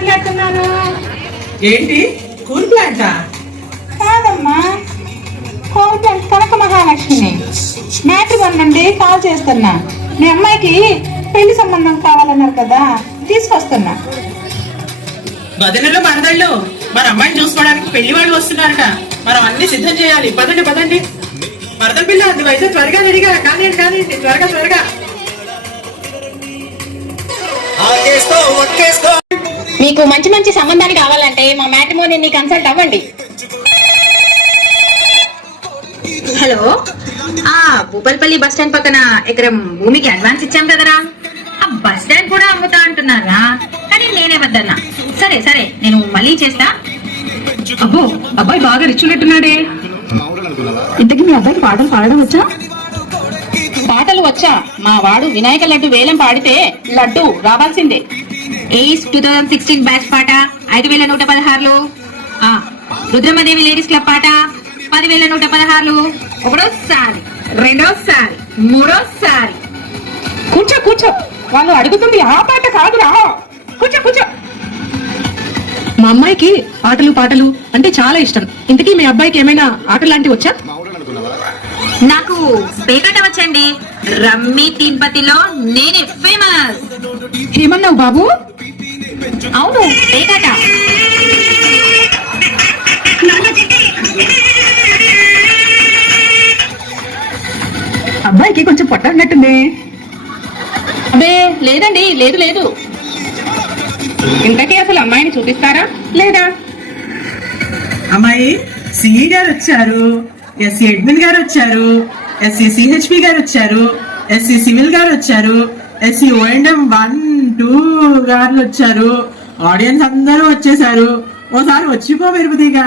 మాట్లాడుతున్నాను. ఏంటి కూల్ ప్లాంటా? కాదమ్మా, కూల్ ప్లాంట్ కనక మహాలక్ష్మిని. మ్యాట్రిమోన్ నుండి కాల్ చేస్తున్నా. మీ అమ్మాయికి పెళ్లి సంబంధం కావాలన్నారు కదా, తీసుకొస్తున్నా. బదనలో మరదళ్ళు మన అమ్మాయిని చూసుకోవడానికి పెళ్లి వాళ్ళు వస్తున్నారట. మనం అన్ని సిద్ధం చేయాలి. పదండి పదండి. మరదల పిల్ల అందువైతే త్వరగా రెడీగా కానివ్వండి కానివ్వండి, త్వరగా త్వరగా. మీకు మంచి మంచి సంబంధాలు కావాలంటే మా మ్యాట్రిమోనీని కన్సల్ట్ అవ్వండి. హలో, భూపాలపల్లి బస్ స్టాండ్ పక్కన ఎకరం భూమికి అడ్వాన్స్ ఇచ్చాం కదరా. ఆ బస్ స్టాండ్ కూడా అమ్ముతా అంటున్నారా, కానీ నేనే వద్దన్నా. సరే సరే, నేను మళ్ళీ చేస్తా. అబ్బో, అబ్బాయి బాగా రిచ్చున్నట్టున్నాడే. ఇంతకీ మీ అబ్బాయికి పాటలు పాడడం వచ్చా? పాటలు వచ్చా? మా వాడు వినాయక లడ్డు వేలం పాడితే లడ్డు రావాల్సిందే. 2016 బ్యాచ్ పాట 5116. రుద్రమదేవి లేడీస్ క్లబ్ పాట 10,116. ఒకటోసారి, రెండోసారి, మూడోసారి. కూర్చో కూర్చో, వాళ్ళు అడుగుతుంది ఆ పాట కాదురా. కూర్చో కూర్చో. మా అమ్మాయికి ఆటలు పాటలు అంటే చాలా ఇష్టం. ఇంతకీ మీ అబ్బాయికి ఏమైనా ఆటలు లాంటివి వచ్చా? నాకు పేకాట వచ్చండి. రమ్మి తిరుపతిలో నేనే ఫేమస్. ఏమన్నావు బాబు? అవును, పేకాట. అబ్బాయికి కొంచెం పొట్ట ఉన్నట్టుంది. అబ్బే లేదండి, లేదు లేదు. ఇంతకీ అసలు అమ్మాయిని చూపిస్తారా లేదా? అమ్మాయి సిఈ గారు వచ్చారు, ఎస్సీ అడ్మిన్ గారు వచ్చారు, ఎస్సీ సిహెచ్పి గారు వచ్చారు, ఎస్సీ సివిల్ గారు వచ్చారు, ఎస్సీ ఓఎండ్ఎం 1, 2 గారు వచ్చారు. ఆడియన్స్ అందరూ వచ్చేసారు. ఓసారి వచ్చిపో మెరుపుదిగా.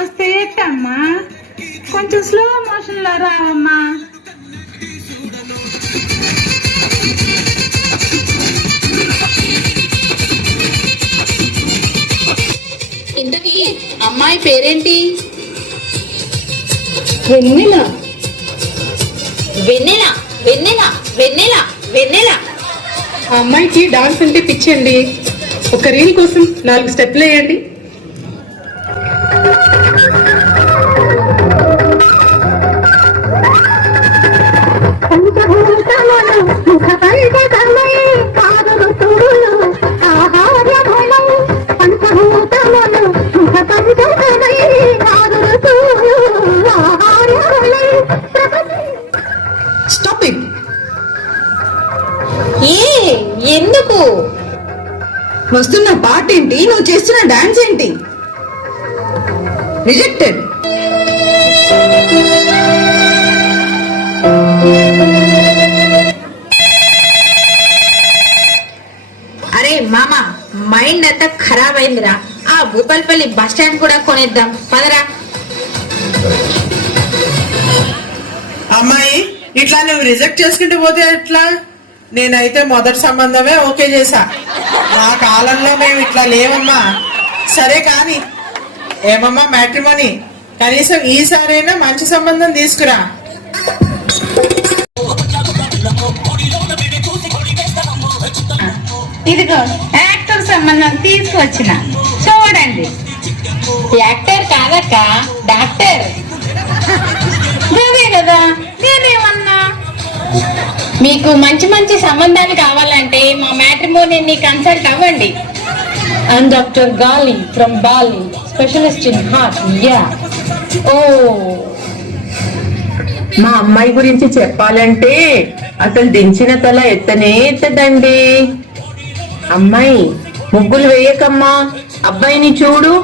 వస్తే ఎట్టమ్మా, కొంచెం స్లో మోషన్ లో రావమ్మా. ఇంతకీ అమ్మాయి పేరేంటి? వెన్నెల. వెన్నెల వెన్నెల వెన్నెల వెన్నెల. ఆ అమ్మాయికి డాన్స్ అంటే పిచ్చండి. ఒక రీల్ కోసం 4 స్టెప్లు వేయండి. Stop it. ఎందుకు? వస్తున్న పాట ఏంటి, నువ్వు చేస్తున్న డాన్స్ ఏంటి? రిజెక్టెడ్. అరే మామా, మైండ్ అంతా ఖరాబ్ అయిందిరా. ఆ భూపాలపల్లి బస్ స్టాండ్ కూడా కొనేద్దాం పదరా. అమ్మాయి ఇట్లా నువ్వు రిజెక్ట్ చేసుకుంటూ పోతే ఎట్లా? నేనైతే మొదటి సంబంధమే ఓకే చేశా. నా కాలంలో మేము ఇట్లా లేవమ్మా. సరే కానీ ఏమమ్మా మ్యాట్రిమోనీ, కనీసం ఈసారైనా మంచి సంబంధం తీసుకురా. ఇదిగో యాక్టర్ సంబంధం తీసుకొచ్చిన, చూడండి. యాక్టర్ కాదక్క, డాక్టర్. అదే కదా నేనేమన్నా. మీకు మంచి మంచి సంబంధాలు కావాలంటే మా మ్యాట్రిమోనీని కన్సల్ట్ అవ్వండి. I'm Dr. Gali from Bali, specialist in heart. Yeah. మా అమ్మాయి గురించి చెప్పాలంటే అసలు దించిన తల ఎత్తనే ఎత్తదండి. అమ్మాయి ముగ్గులు వేయకమ్మా, అబ్బాయిని చూడు.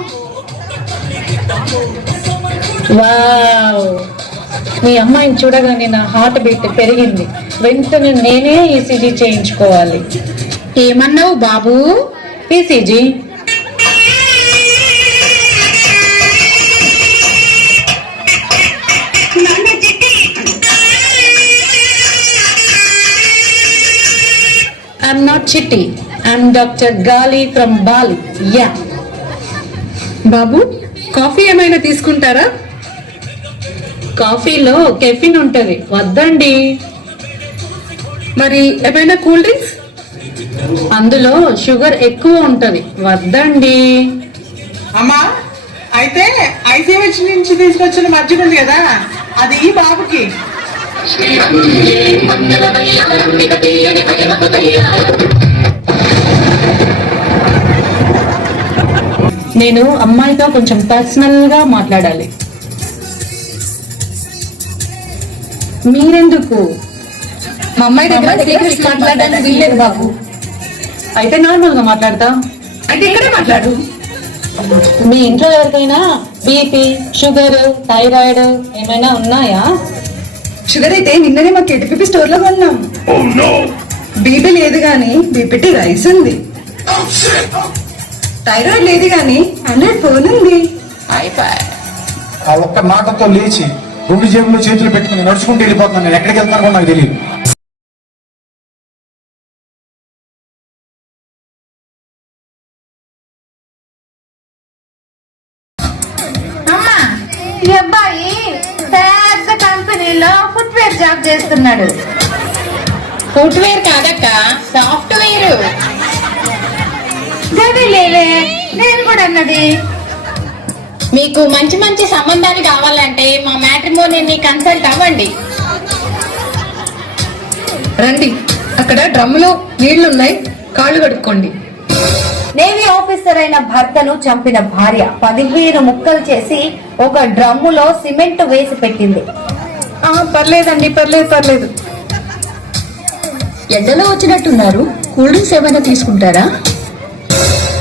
వావ్, మీ అమ్మాయిని చూడగానే నా హార్ట్ బీట్ పెరిగింది. వెంటనే నేనే ఈసీజీ చేయించుకోవాలి. ఏమన్నావు బాబు? ECG. I'm not Chitti. I'm Dr. Gali from Bali. Yeah. బాబు, కాఫీ ఏమైనా తీసుకుంటారా? కాఫీలో కెఫిన్ ఉంటది, వద్దండి. మరి ఏమైనా కూల్ డ్రింక్స్? అందులో షుగర్ ఎక్కువ ఉంటది, వద్దండి. అమ్మా, అయితే ఐసీహెచ్ నుంచి తీసుకొచ్చిన మజ్జిగ ఉంది కదా, అది ఈ బాబుకి. నేను అమ్మాయితో కొంచెం పర్సనల్ గా మాట్లాడాలి. మీరెందుకు? మా అమ్మాయి దగ్గర సీక్రెట్స్ మాట్లాడడానికి వీల్లేదు బాబు. అయితే నార్మల్ గా మాట్లాడతా. అయితే ఇక్కడే మాట్లాడు. మీ ఇంట్లో ఎవరికైనా బీపీ, షుగర్, థైరాయిడ్ ఏమైనా ఉన్నాయా? షుగర్ అయితే నిన్ననే మా కేటీపీ స్టోర్ లో కొన్నాం. బీపీ లేదు గాని బీపీటీ రైస్ ఉంది. థైరాయిడ్ లేదు గాని ఆండ్రాయిడ్ ఫోన్ ఉంది. ఆ ఒక్క మాటతో లేచి 2 జేబుల్లో చేతులు పెట్టుకుని నడుచుకుంటూ వెళ్ళిపోతున్నాను. నేను ఎక్కడికి వెళ్తాను కూడా నాకు తెలియదు. అమ్మా, ఈ అబ్బాయి పెద్ద కంపెనీలో ఫుట్వేర్ జాబ్ చేస్తున్నాడు. ఫుట్వేర్ కాదక్క, సాఫ్ట్వేర్. లేవే, నేను కూడా అన్నది. మీకు మంచి మంచి సంబంధాలు కావాలంటే మా మ్యాట్రిమోనీని కన్సల్ట్ అవ్వండి. రండి, అక్కడ డ్రమ్ములో నీళ్లున్నాయి, కాళ్ళు కడుక్కోండి. నేవీ ఆఫీసర్ అయిన భర్తను చంపిన భార్య 15 ముక్కలు చేసి ఒక డ్రమ్ములో సిమెంట్ వేసి పెట్టింది. పర్లేదండి, పర్లేదు. ఎండలో వచ్చినట్టున్నారు, కూల్ డ్రింక్స్ ఏమైనా తీసుకుంటారా?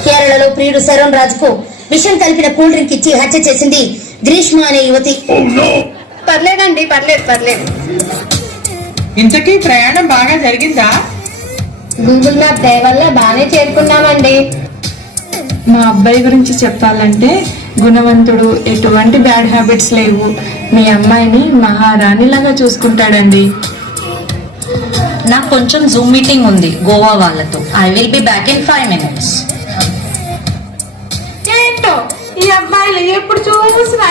కేరళలో ప్రియుడు శరణ్ రాజ్ కు విషం కలిపిన కూల్ డ్రింక్ ఇచ్చి హత్య చేసింది గ్రీష్మ అనే యువతి. పర్లేదండి, పర్లేదు. ఇంతకీ ప్రయాణం బాగా జరిగిందా? గూగుల్ మ్యాప్ దయ వల్ల బానే చేరుకున్నామండి. మా అబ్బాయి గురించి చెప్పాలంటే గుణవంతుడు, ఎటువంటి బ్యాడ్ హ్యాబిట్స్ లేవు. మీ అమ్మాయిని మహారాణిలాగా చూసుకుంటాడండి. నాకు కొంచెం జూమ్ మీటింగ్ ఉంది గోవా వాళ్ళతో. I will be back in 5 minutes. ఏంటో ఈ అబ్బాయిలు ఎప్పుడు చూసినా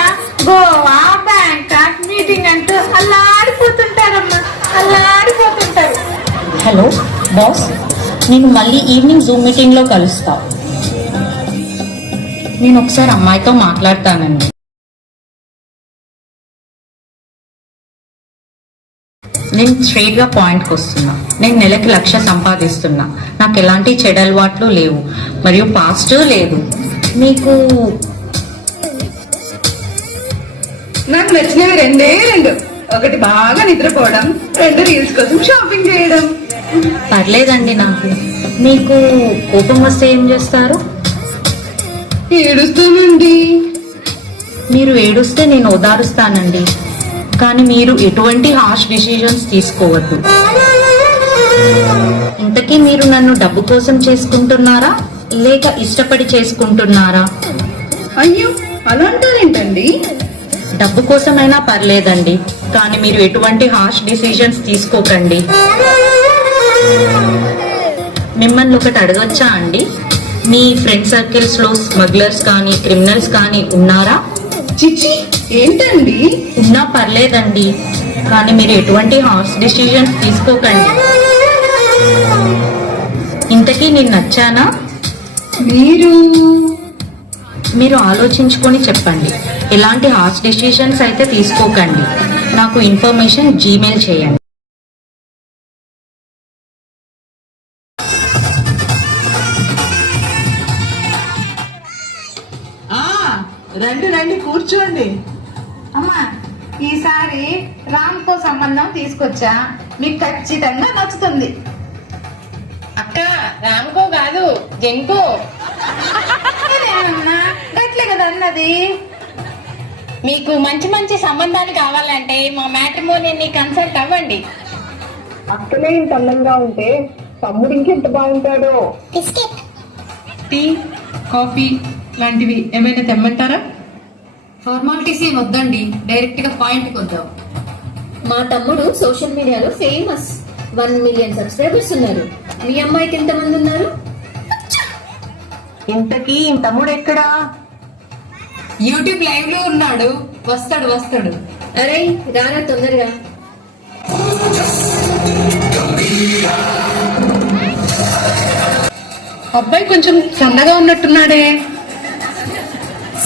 గోవా, బ్యాంకాక్ మీటింగ్ అంటూ అల్లాడిపోతుంటారమ్మా, అల్లాడిపోతుంటారు. హలో బాస్, నేను మళ్ళీ ఈవినింగ్ జూమ్ మీటింగ్ లో కలుస్తా. నేను ఒకసారి అమ్మాయితో మాట్లాడతానండి. నేను స్ట్రైట్ గా పాయింట్కి వస్తున్నా. నేను నెలకి 1,00,000 సంపాదిస్తున్నా. నాకు ఎలాంటి చెడు అలవాట్లు లేవు, మరియు పాస్ట్ లేదు. మీకు నాకు నచ్చినవి రెండు. ఒకటి బాగా నిద్రపోవడం, 2 రీల్స్ కోసం షాపింగ్ చేయడం. పర్లేదండి. నాకు మీకు కోపం వస్తే ఏం చేస్తారు? ఏడుస్తానండి. మీరు ఏడుస్తే నేను ఓదారుస్తానండి, కానీ మీరు ఎటువంటి హార్ష్ డిసిజన్స్ తీసుకోవద్దు. ఇంతకీ మీరు నన్ను డబ్బు కోసం చేసుకుంటున్నారా లేక ఇష్టపడి చేసుకుంటున్నారా? అయ్యో, అలా అంటారేంటండి? డబ్బు కోసమైనా పర్లేదండి, కానీ మీరు ఎటువంటి హార్ష్ డిసిజన్స్ తీసుకోకండి. మిమ్మల్ని ఒకటి అడగొచ్చా అండి? మీ ఫ్రెండ్ సర్కిల్స్ లో స్మగ్లర్స్ కానీ క్రిమినల్స్ కానీ ఉన్నారా? చిచి, ఏంటండి? ఉన్నా పర్లేదండి, కానీ మీరు ఎటువంటి హార్ష్ డిసిజన్స్ తీసుకోకండి. ఇంతకీ నేను నచ్చానా? మీరు ఆలోచించుకొని చెప్పండి. ఎలాంటి హార్ష్ డిసిషన్స్ అయితే తీసుకోకండి. నాకు ఇన్ఫర్మేషన్ జీమెయిల్ చేయండి. రండి కూర్చోండి. అమ్మా, ఈసారి రామ్కో సంబంధం తీసుకొచ్చా, మీకు ఖచ్చితంగా నచ్చుతుంది. అక్క, రామ్కో కాదు జెన్కో. అన్నా గట్లే కదా అన్నది. మీకు మంచి మంచి సంబంధాలు కావాలంటే మా మ్యాట్రిమోనీని కన్సల్ట్ అవ్వండి. అక్కలే ఇంత అందంగా ఉంటే తమ్ముడు ఇంకెంత బాగుంటాడో. టీ, కాఫీ లాంటివి ఏమైనా తెమ్మంటారా? ఫార్మాలిటీస్ ఏం వద్దండి, డైరెక్ట్ గా పాయింట్ వద్దాం. మా తమ్ముడు సోషల్ మీడియాలో ఫేమస్, 1 million సబ్స్క్రైబర్స్ ఉన్నారు. మీ అమ్మాయికి ఎంతమంది ఉన్నారు? ఇంతకీ తమ్ముడు ఎక్కడా? యూట్యూబ్ లైవ్ లో ఉన్నాడు, వస్తాడు. అరే రారా తొందరగా. అబ్బాయి కొంచెం సన్నగా ఉన్నట్టున్నాడే.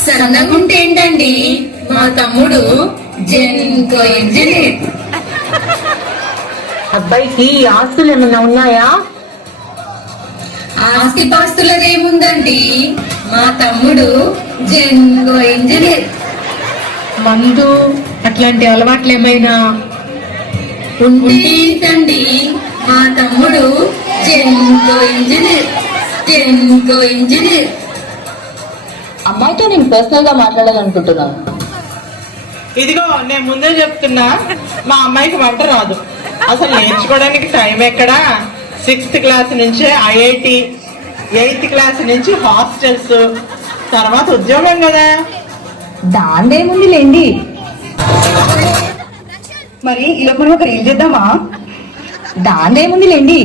సన్నగుంటే ఏంటండి, మా తమ్ముడు జెన్కో ఇంజనీర్. అబ్బాయికి ఆస్తులు ఏమన్నా ఉన్నాయా? ఆస్తి పాస్తులదేముందండి, మా తమ్ముడు జెన్కో ఇంజనీర్. మందు అట్లాంటి అలవాట్లు ఏమైనా ఉంటే ఏంటండి, మా తమ్ముడు జెన్కో ఇంజనీర్. జెన్కో ఇంజనీర్. అమ్మాయితో నేను పర్సనల్ గా మాట్లాడాలనుకుంటున్నాను. ఇదిగో నేను ముందే చెప్తున్నా, మా అమ్మాయికి వంట రాదు. అసలు నేర్చుకోవడానికి టైం ఎక్కడా? 6th క్లాస్ నుంచే ఐఐటి, 8th క్లాస్ నుంచి హాస్టల్స్, తర్వాత ఉద్యోగం కదా. దాందేముంది లేండి. మరి ఇలా మనం ఒక రీల్ చేద్దామా? దాందేముంది లేండి.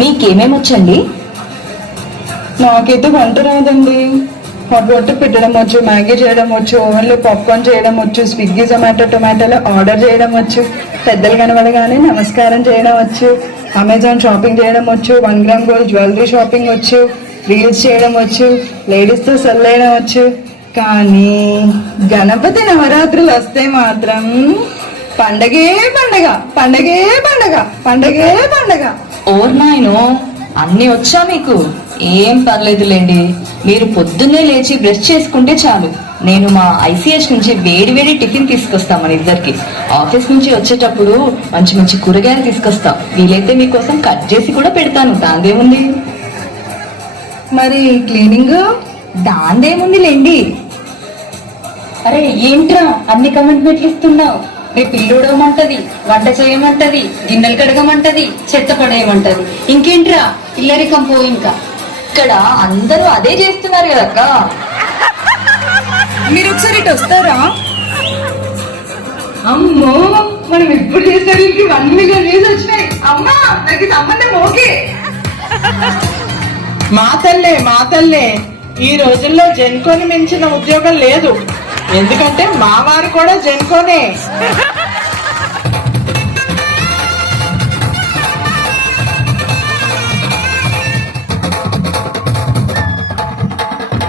మీకేమేమి వచ్చండి? నాకైతే వంట రాదండి. హాట్ వాటర్ పెట్టడం వచ్చు, మ్యాగీ చేయడం వచ్చు, ఓవెన్లో పాప్కార్న్ చేయడం వచ్చు, స్విగ్గీ టొమాటోలో ఆర్డర్ చేయడం వచ్చు, పెద్దలు కనబడగానే నమస్కారం చేయడం వచ్చు, అమెజాన్ షాపింగ్ చేయడం వచ్చు, 1 గ్రామ్ గోల్డ్ జ్యువెలరీ షాపింగ్ వచ్చు, రీల్స్ చేయడం వచ్చు, లేడీస్తో సెల్లయడం వచ్చు. కానీ గణపతి నవరాత్రులు వస్తే మాత్రం పండగే పండగ, పండగే పండగ, పండగే పండగ. ఓర్నాయనో, అన్ని వచ్చా మీకు? ఏం పర్లేదులేండి, మీరు పొద్దున్నే లేచి బ్రష్ చేసుకుంటే చాలు. నేను మా ICH నుంచి వేడి వేడి టిఫిన్ తీసుకొస్తా మన ఇద్దరికి. ఆఫీస్ నుంచి వచ్చేటప్పుడు మంచి మంచి కూరగాయలు తీసుకొస్తా. వీలైతే మీకోసం కట్ చేసి కూడా పెడతాను. దాందేముంది? మరి క్లీనింగ్? దాందేముంది లేండి. అరే ఏంట్రా అన్ని కమిట్మెంట్లు ఇస్తున్నావు? రేపు ఇల్లు ఉడవమంటది, వంట చేయమంటది, గిన్నెలు కడగమంటది, చెత్త పడేయమంటది. ఇంకేంట్రా ఇల్లరికం పో. ఇంకా ఇక్కడ అందరూ అదే చేస్తున్నారు కదక్క. మీరు ఒకసారి ఇటు వస్తారా? అమ్మో, మనం ఇప్పుడు చేసరికి 1 మిలియన్ వ్యూస్ వచ్చినాయి. అమ్మా, నాకు ఈ సంబంధం ఓకే. మా తల్లే ఈ రోజుల్లో జెన్కోని మించిన ఉద్యోగం లేదు. ఎందుకంటే మా వారు కూడా జెన్కోనే.